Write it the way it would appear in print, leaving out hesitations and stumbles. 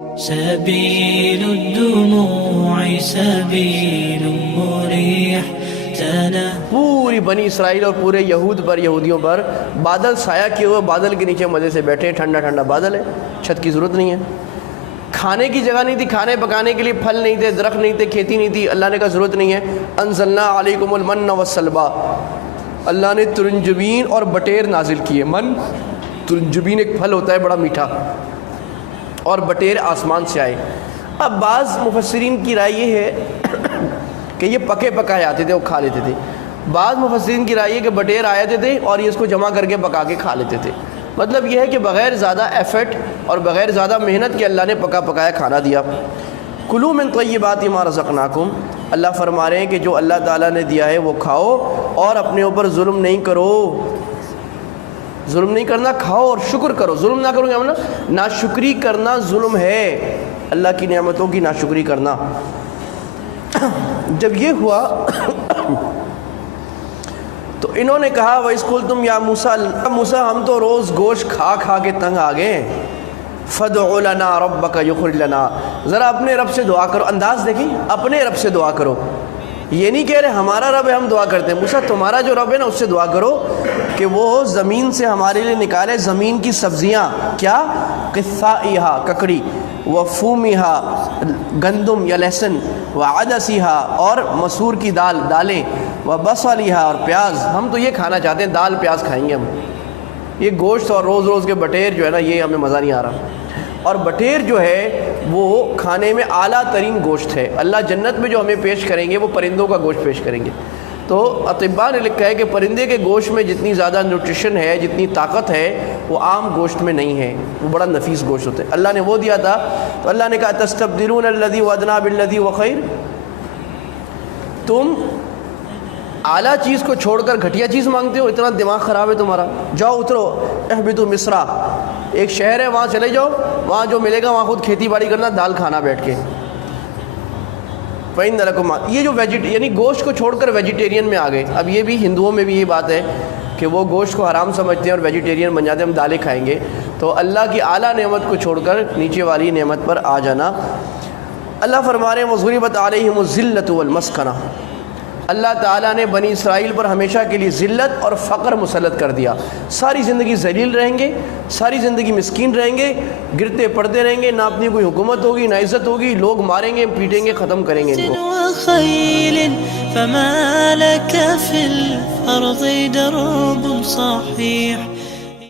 سبيل الدموع سبيل مريح پوری بنی اسرائیل اور پورے یہود پر یہودیوں پر بادل سایہ کیے ہوئے بادل کے نیچے مزے سے بیٹھے، ٹھنڈا ٹھنڈا بادل ہے، چھت کی ضرورت نہیں ہے، کھانے کی جگہ نہیں تھی، کھانے پکانے کے لیے پھل نہیں تھے، درخت نہیں تھے، کھیتی نہیں تھی، اللہ نے کہا ضرورت نہیں ہے، انزلنا علیکم المن والسلویٰ، اللہ نے ترنجبین اور بٹیر نازل کیے۔ من، ترنجبین ایک پھل ہوتا ہے بڑا میٹھا، اور بٹیر آسمان سے آئے۔ اب بعض مفسرین کی رائے یہ ہے کہ یہ پکے پکائے آتے تھے، وہ کھا لیتے تھے۔ بعض مفسرین کی رائے ہے کہ بٹیر آتے تھے اور یہ اس کو جمع کر کے پکا کے کھا لیتے تھے۔ مطلب یہ ہے کہ بغیر زیادہ ایفرٹ اور بغیر زیادہ محنت کے اللہ نے پکا پکایا کھانا دیا۔ کلوا من طیبات ما رزقناکم، اللہ فرما رہے ہیں کہ جو اللہ تعالیٰ نے دیا ہے وہ کھاؤ اور اپنے اوپر ظلم نہیں کرو۔ ظلم نہیں کرنا، کھاؤ اور شکر کرو۔ ظلم نہ کرو گے ناشکری کرنا ظلم ہے، اللہ کی نعمتوں کی ناشکری کرنا۔ جب یہ ہوا تو انہوں نے کہا وَإِذْ قُلْتُمْ يَا موسیٰ ہم تو روز گوشت کھا کھا کے تنگ آ گئے ہیں، فَادْعُ لَنَا رَبَّكَ يُخْرِجْ لَنَا، ذرا اپنے رب سے دعا کرو۔ انداز دیکھیں، اپنے رب سے دعا کرو، یہ نہیں کہہ رہے ہمارا رب ہے ہم دعا کرتے ہیں۔ موسیٰ تمہارا جو رب ہے نا اس سے دعا کرو کہ وہ زمین سے ہمارے لیے نکالے زمین کی سبزیاں، کیا؟ قِثَّائِہَا ککڑی، وَفُومِہَا گندم یا لہسن، وَعَدَسِہَا اور مسور کی دال دالیں، وَبَصَلِہَا اور پیاز۔ ہم تو یہ کھانا چاہتے ہیں، دال پیاز کھائیں گے ہم، یہ گوشت اور روز روز کے بٹیر جو ہے نا یہ ہمیں مزہ نہیں آ رہا۔ اور بٹیر جو ہے وہ کھانے میں اعلیٰ ترین گوشت ہے، اللہ جنت میں جو ہمیں پیش کریں گے وہ پرندوں کا گوشت پیش کریں گے۔ تو اطباء نے لکھا ہے کہ پرندے کے گوشت میں جتنی زیادہ نیوٹریشن ہے، جتنی طاقت ہے، وہ عام گوشت میں نہیں ہے، وہ بڑا نفیس گوشت ہوتا ہے، اللہ نے وہ دیا تھا۔ تو اللہ نے کہا تستبدلون الذی هو ادنی بالذی هو خیر، تم اعلیٰ چیز کو چھوڑ کر گھٹیا چیز مانگتے ہو، اتنا دماغ خراب ہے تمہارا؟ جاؤ اترو، اہبطوا مصر، ایک شہر ہے وہاں چلے جاؤ، وہاں جو ملے گا وہاں خود کھیتی باڑی کرنا، دال کھانا بیٹھ کے۔ فَإِنَّ لَكُمْ، یہ جو یعنی گوشت کو چھوڑ کر ویجیٹیرین میں آ گئے۔ اب یہ بھی ہندوؤں میں بھی یہ بات ہے کہ وہ گوشت کو حرام سمجھتے ہیں اور ویجیٹیرین بن جاتے ہیں، ہم دالیں کھائیں گے۔ تو اللہ کی اعلیٰ نعمت کو چھوڑ کر نیچے والی نعمت پر آ جانا۔ اللہ فرما رہے ہیں وَضُرِبَتْ عَلَيْهِمُ الذِّلَّةُ وَالْمَسْكَنَةُ، اللہ تعالیٰ نے بنی اسرائیل پر ہمیشہ کے لیے ذلت اور فقر مسلط کر دیا۔ ساری زندگی ذلیل رہیں گے، ساری زندگی مسکین رہیں گے، گرتے پڑتے رہیں گے، نہ اپنی کوئی حکومت ہوگی، نہ عزت ہوگی، لوگ ماریں گے، پیٹیں گے، ختم کریں گے ان کو۔ وخيل فما لك في الأرض درب صحيح